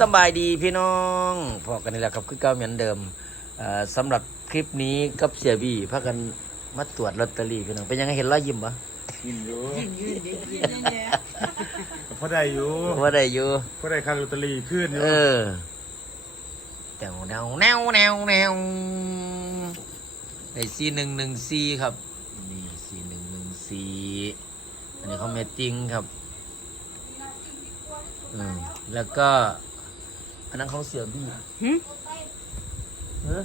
สบายดีพี่น้องพอกันนี่แหละครับคือเก้าเหมือนเดิมเอ่อสำหรับคลิปนี้กับเสียบีพากันมาตรวจลอตเตอรี่พี่น้องเป็นยังไงเห็นรอยยิ้มปะกินอยู่ยืนยืนยืนยืนเนี่ยพอได้อยู่ว่าได้อยู่พอได้ค่าลอตเตอรี่ขึ้นอยู่เออแนวแนวแนวแนวแนวไอซีหนึ่งหนึ่งซีครับนี่ซีหนึ่งหนึ่งซีอันนี้เขาเมตติ้งครับอืมแล้วก็ อันนั้นเขาเสียบี้หึเออ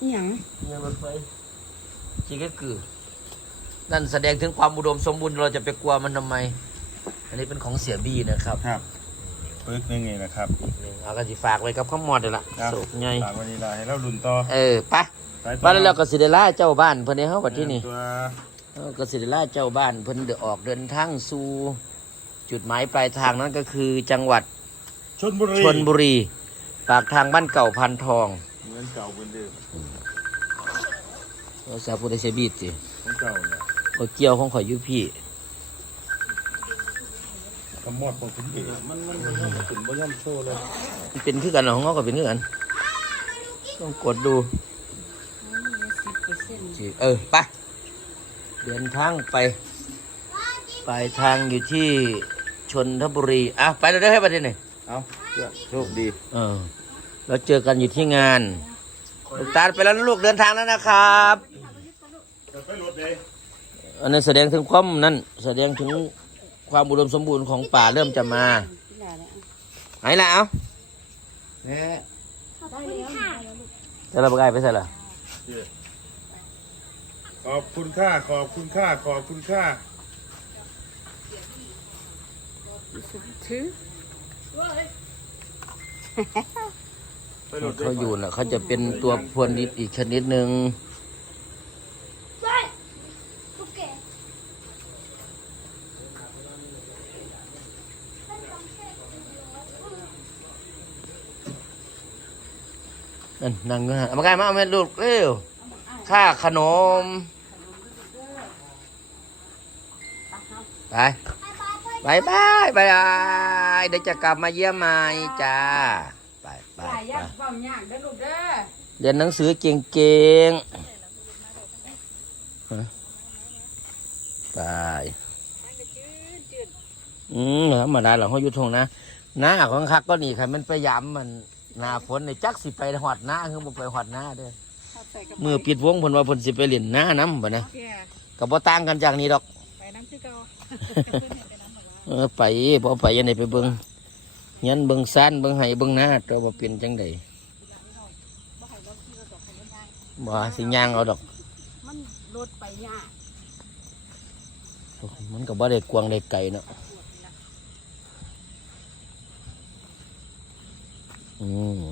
อหย่างยังรถไฟจีก็คือ นั่นแสดงถึงความอุดมสมบูรณ์เราจะไปกลัวมันทำไม อันนี้เป็นของเสียบี้นะครับครับปึ๊กนี่ไงนะครับอีกหนึ่งเอากระสิฝากไว้กับข้าวหมอดเลยล่ะครับโศกไงฝากวันนี้ลาให้เราลุนต่อเออไปะไปต่อบ้านแล้วก็สิเดล่าเจ้าบ้านเพิ่นเด้เฮาบัดที่นี่ ตัวเฮาก็สิเดล่าเจ้าบ้านเพิ่นเดออกเดินทางสู่จุดหมายปลายทางนั้นก็คือจังหวัด ชนบุรีชนบุรี ปากทางบ้านเก่าพันทองเหมือนเก่าเหมือนเดิมภาษาพูดได้เสียบีดสิของเก่าเนี่ยบ่เกี่ยวของข่อยอยู่พี่ขมอดของคุณเอ๋มันมันมันมันถึงบ่ย่อมโซ่เลยมันเป็นคือกันเหรอของเขาก็เป็นคือกันต้องกดดูสิบเปอร์เซ็นต์สิเออไปเดินทางไปปลายทางอยู่ที่ชนทบุรีอะไปเลยเด้อให้ประเด็นหน่อย เอาเพื่อนโชคดี เออเราเจอกันอยู่ที่งานลูกตาลไปแล้วนะลูกเดินทางแล้วนะครับ ไปรถเลยอันนั้นแสดงถึงความนั่นแสดงถึงความอุดมสมบูรณ์ของป่าเริ่มจะมาที่ไหนแล้วไหนล่ะเอาแน่ได้แล้วได้แล้วลูกจะเราไปไกลไปใส่ละขอบคุณค่าขอบคุณค่าขอบคุณค่า ถือไปรถล เขาอยู่น่ะเขาจะเป็นตัวพรวนดินอีกชนิดหนึ่งนั่นนั่งอยู่นะเอามาใกล้มาเอาเม็ดลูกเร็วค่าขนม ไป บายบายบายบายเดี๋ยวจะกลับมาเยี่ยมใหม่จ้าไปไปใส่ไปยากเบาหยากเด้อลูกเด้อเรียนหนังสือเก่งๆฮะไปอืมธรรมดาหรอกเขาอยู่ทงนะหน้าของคักก็นี่ค่ะมันไปย้ำมันหน้าฝนในจักสิไปหอดหน้าคือบ่ไปหอดหน้าเด้อมือปิดวงเพิ่นว่าเพิ่นสิไปเล่นหน้าน้ำบ่นะเพียก็บ่ต่างกันจากนี้ดอก ไปน้ำคือเก่าเออ ไปพอไปยังไงไปเบิงยันเบิ่งซ่านเบิงไห้เบิงหน้าตัวบ่เป็นจังไดบ่สิย่างเอาดอก มันรถไปยากมันก็บ่ได้กวางได้ไก่เนาะอืม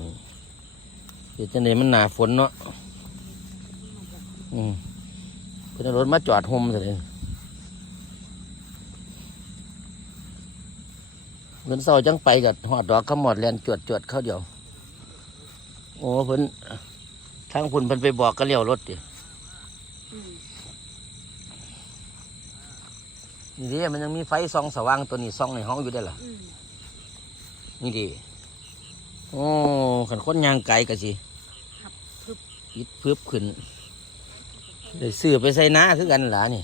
เดี๋ยวจังไดมันหนาฝนเนาะอืมเพิ่นเอารถมาจอดห่มซะเลย เงินเศร้าจังไปกับหอดดอกขมอดแลนจวดจวดๆเข้าเดียว โอ้เพิ่นทางพุ่นเพิ่นไปบอกก็เลี้ยวรถดิอืมนี่ดิมันยังมีไฟส่องสว่างตัวนี้ส่องในห้องอยู่ได้หรออืมนี่ดิโอ้ขันคนยางไกลก็สิครับพึบยิดพึบขึ้นเลยซื้อไปใส่น้าคือกันหล่ะนี่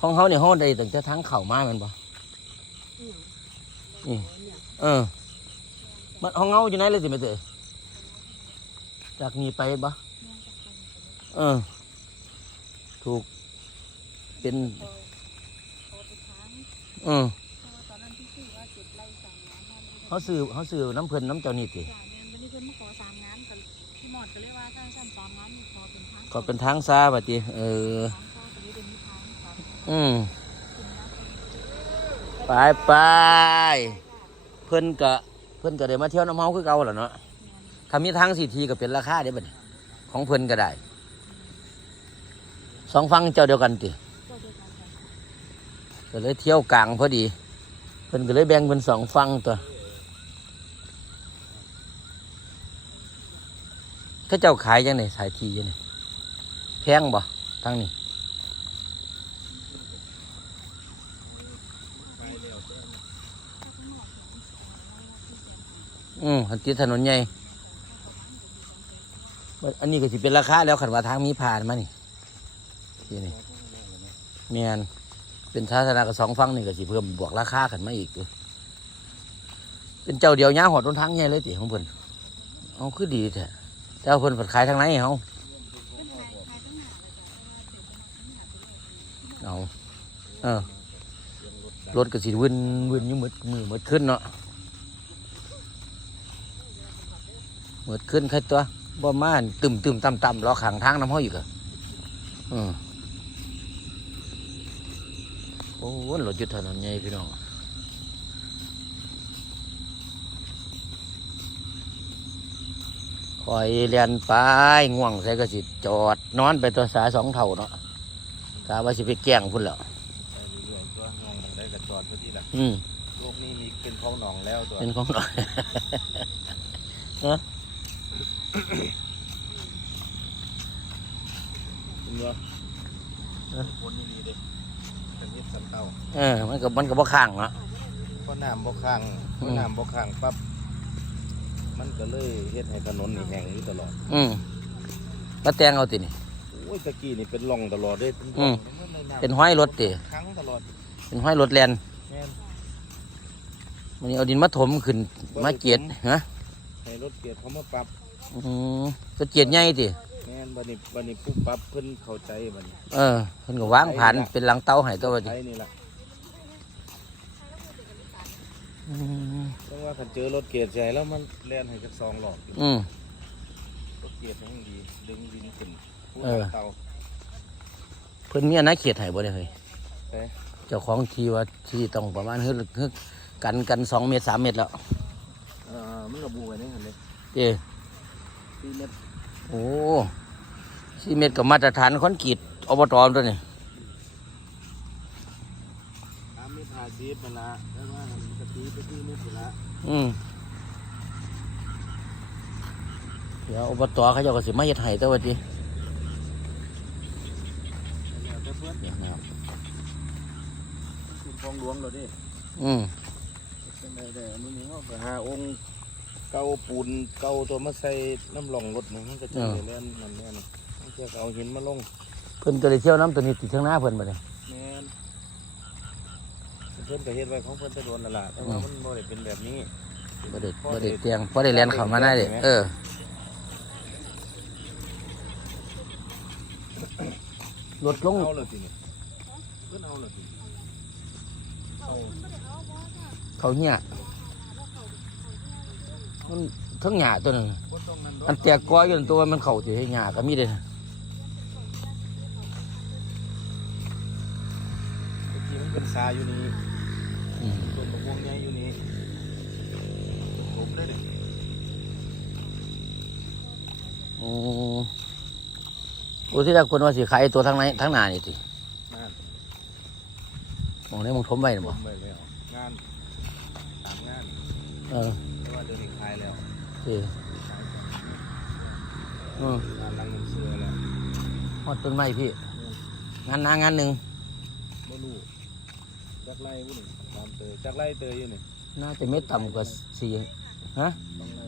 ห้องเขาเนี่ยห้องใดตั้งแต่ทั้งเข่ามาแมันบ่อืม นี่เออ มันห้องเงาอยู่ไหนเลยสิไม่เตอจากนี้ไปบ่เออ ถูก เป็นเออเขาซื้อเขาซื้อน้ำเพลินน้ำเจ้านี่ติจ้ะเนี่ยวันนี้เพิ่นมาขอสามงานกันพี่หมอดก็เลยว่าถ้าสั่นสามงานนี่ขอเป็นทางก็เป็นทางซาบัดติเออทางข้อก็เลยเป็นทางครับอืม ไปไปเพิ่อนก็เพิ่อนก็ได้มาเที่ยวน้ำเฮาคือเก่าแหละเนาะถ้ามีทางสีทีก็เป็นราคาเด้บัดนี้ของเพิ่อนก็ได้สองฟังเจ้าเดียวกันติก็เลยเที่ยวกลางพอดีเพิ่อนก็เลยแบ่งเป็นสองฟังตัวถ้าเจ้าขายยังไงสายทียังไงแพงบ่ทางนี้ อืมติดถนนใหญ่ อันนี้ก็สิเป็นราคาแล้วขันว่าทางมีผ่านมานี่ที่นี่เมียนเป็นทาสนากับสองฝั่งนี่ก็สิเพิ่มบวกราคากันมาอีกเป็นเจ้าเดียวย่าหอดต้นทางใหญ่เลยติของเพิ่นเอาคือดีแท้แต่ว่าเพิ่นเปิดขายทางไหนเฮาเอาเออรถก็สิวินวินอยู่มืดมือมืดขึ้นเนาะ หมดขึ้นแค่ตัวบ่มาอั่นตึมตึมต่ำต่ำรอขังทางน้ำห้อยอยู่ก็อืมโอ้รถจุดถนนใหญ่พี่น้องคอยเรียนไปง่วงใส่ก็สิจอด นอนไปตัวสายสองเท่าเนาะกาว่าสิไปแกล้งพุ่นแล้วไปเรื่อยๆตัวงงได้กระจอดไปที่ละอืมโลกนี้มีเป็นคลองหนองแล้วตัวเป็นของเรา คุณว่าคนนี่ดีเด็เป็นเฮ็ดสันเตาเออ มันก็มันก็บ่ข้างเนาะเพราะน้ำบ่ข้างเพราะน้ำบ่ข้างปั๊บ มันก็เลยเฮ็ดให้ถนนนี่แห้งอยู่ตลอด อืมแล้วแตงเอาตินี่โอ้ยตะกี้นี่เป็นร่องตลอดเลยอืมำเป็นห้อยรถติครั้งตลอด เป็นห้อยรถแลนแม่นมันนี้เอาดินมาถมขึ้นมาเกียดฮะให้รถเกียร์เขามาปรับ อืมก็เกียดใหญ่ติแม่นบัดนี้บัดนี้ผู้ปรับเพิ่นเข้าใจบัดนี้เออเพิ่นก็วางผ่านเป็นหลังเตาให้ตัวว่าติไทยนี่ล่ะอืมต้องว่าคันเจอรถเกียร์ใหญ่แล้วมันแล่นให้จักสองหลอกอืม รถเกียร์ทั้งดีดึงดินขึ้นผู้เออ เตา เพิ่นมีอนาเขตให้บ่ได้เฮ้ยเอ๊ะ เจ้าของที่ว่าที่ต้องประมาณฮึฮึกันกันสองเมตรสามเมตรแล้ว เออมันก็บูไว้นี่หั่นเลยเจ้ สี่เมตรโอ้สี่เมตรกับมาตรฐานคอนกรีตอบตตัวนี้สามเมตรห้าสิบมันละแล้วว่ามันกะตีไปที่เมตรอยู่ละอืมเดี๋ยวอบตเขาเจ้าก็สิมาเฮ็ดให้ตัวว่าติแล้วแต่เพื่อนเดี๋ยวนะครับคุณคลองหลวงเราดิอืมเป็นไงได้อันนี้เขาไปหาองค์ เก่าปูนเก่าตัวมาใส่น้ำหลองรถนี่มันก็จะได้เล่นนั่นแน่นี่มันจะเอาหินมาลงเพิ่นก็เลยเที่ยวน้ำตัวนี้ติดข้างหน้าเพิ่นบ่เนี่ยแม่นเพื่อนก็เฮ็ดไว้ของเพื่อนจะโดนนั่นแหละแต่ว่ามันบ่ได้เป็นแบบนี้บ่ได้บ่ได้เตียงบ่ได้แล่นเข้ามาได้เด้เออลดลงเอาเลยทีนี้เพื่อนเอาเลยทีนี้เอาเขาเหี้ย มันทั้งหญ้าตัวนึงบ่ต้องนั่นดอกอันแตกกออยู่นั่นตัวมันเข้าสิให้หญ้าก็มีเด้เมื่อกี้มันเป็นซาอยู่นี่อืมต้นมะม่วงใหญ่อยู่นี่ผมได้เด็โอ้โอ้ที่แรกคนว่าสิขายตัวทั้งไหนทั้งหน้านี่ตินั่นมองได้มองทมไว้น่ะผบ่มไปแล้วงานตามงาน เออแต่ ว่าเดี๋ยวนี้ขายแล้วสิอืมงานรังเงินเสือแล้วฮอดต้นไม้พี่ งานหนางานหนึงบ่รู้จักไล่ผู้หนึ่งตามเตยจักไล่เตยอยู่นี่น่าจะไม่ต่ำกว่าสี่ฮะต้องไล่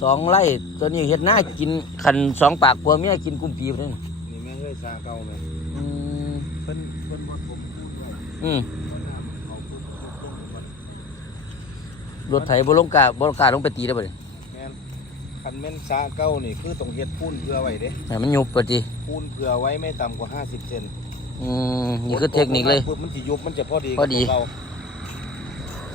สองไร่ตัวนี้เฮ็ดหน้ากินขันสองปากปัวเมียกินกุ้มปีไปเลยนี่แม่เฮ้ยซาเก่าแม่อืมเพิ่นเพิ่นบ่ผมพูดว่าอืม เพิ่นน้ำเขาปุ๊บปุ๊บปุ๊บมัน รถไถบลงกาบลงกาลงไปตีได้บ่เนี่ยแม่นคันแม่นซาเก่านี่คือต้องเฮ็ดปูนเพื่อไว้เด้ให้มันยุบปฏิปูนเพื่อไว้ไม่ต่ำกว่า 50 เซนอืมนี่คือเทคนิคเลย ปุ๊บมันสิยุบมันจะพอดีพอดี กับของเรา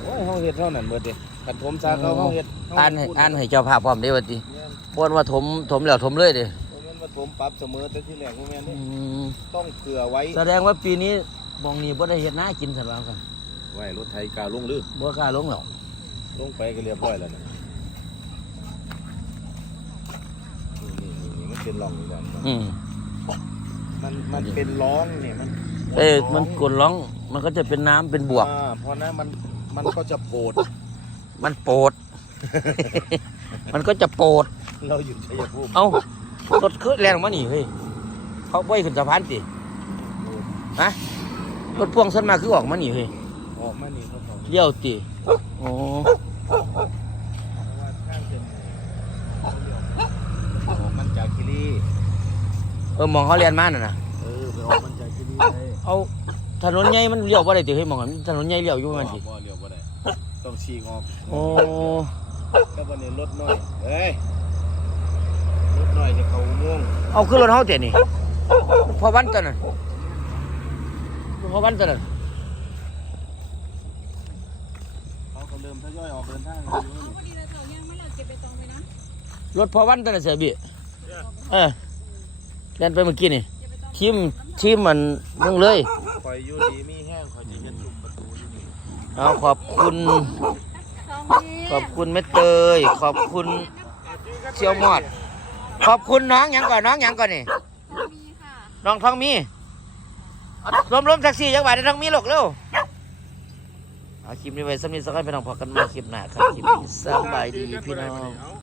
โอ้ยเฮาเฮ็ดเท่านั้นเบิดเด้คันผมซาเก่าเฮาเฮ็ดเฮอ่านให้เฮ็ดปูอ่านให้เจ้าภาพพร้อมได้ปฏิแม่นพวนว่าถมถมแล้วถมเลยเด้บ่แม่นว่าผมปรับเสมอแต่ที่แรกบ่แม่นอืเด้มต้องเผื่อไว้แสดงว่าปีนี้มองนี้บ่ได้เฮ็ดหน้ากินสำหรับกันไว้รถไถกาลงหรือบ่กล้าลงหรอก ลงไปก็เรียบร้อยแล้วนะนี่นี่นี่มันเป็นร่องอยู่แล้วอืมมันมันเป็นร้องเนี่ยมันเอ้ยมันกดร้องมันก็จะเป็นน้ำเป็นบวก อ่าเพราะนั้นมันมันก็จะโปดมันโปรด มันก็จะโปรด เราอยู่ชัยภูมิเอ้ารถคือแรงมานี่เฮ้ยเขาบ่อยขึ้นสะพานติฮะรถพ่วงส้นมากคือออกมานี่เฮ้ยออกมานี่เขาบอก เลี้ยวตีโอ้มันจากคิรีเออมองเขาเรียนมาน่ะนะเออไปออกมันจากคิรีเลยเอาถนนใหญ่มันเลี้ยวว่าได้ติเฮ้มองถนนใหญ่เลี้ยวอยู่มันสิบ่เลี้ยวว่าได้ต้องชี้งอโอ้ก็บ่ได้รถน้อยเอ้ยรถน้อยจะเข้าม่วงเอาขึ้นรถเฮาเตะนี่พอวันตอนนั้นพอวันตอนนั้น เริ่มทยอยออกเดินทางเอาพอดีเลยเถอะยังไม่เราเก็บไปตองไปนะรถพอวันตัวนั้นเสียบิเออเรียนไปเมื่อกี้นี่เก็บไปตองทีมทีมมันมึงเลยคอยอยู่ดีมีแห้งคอยจะเห็นจุ่มประตูอยู่นี่เอาขอบคุณสองปีขอบคุณแม่เตย ขอบคุณเชียวมอด ขอบคุณน้องหยังก่อนน้องหยังก่อนนี่มีค่ะน้องทองมีรวมรวมแท็กซี่จังหวัดทองมีหลกเร็ว เอาคลิปนี้ไว้สำหรับสักให้พี่น้องพอกันมาคลิปหน้าครับคลิปนี้สบายดีพี่น้อง